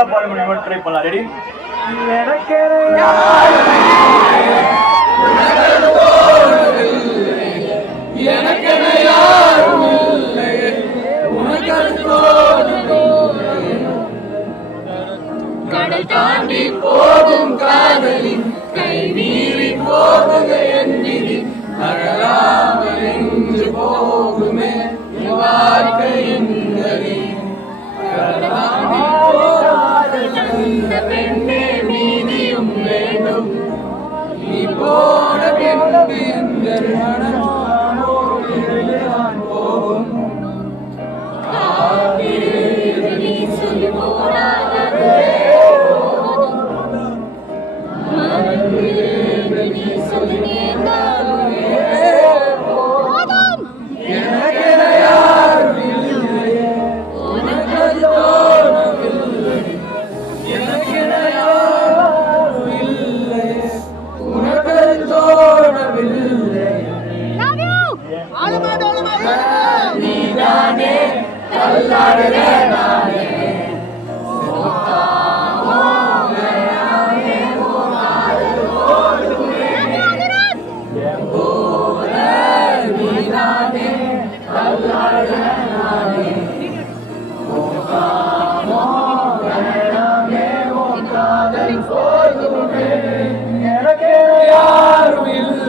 திருவிழா பாடல் ட்ரை பண்ணலாம். ரெடி? கடல் தாண்டி போகும் காதலின் கை மீறி போகுக என்பிதி அழலாமல் என்று போகுமே வாழ்க்கையின் வழி. கடல் தாண்டி போகாத பெண்ணே நீதியும் வேண்டும். நீ போன பின்பு எங்கள் மனம் போகும். நீ சொல்லி போனாதே நீதானே தள்ளாடுற நானே நீதானே தள்ளாடுற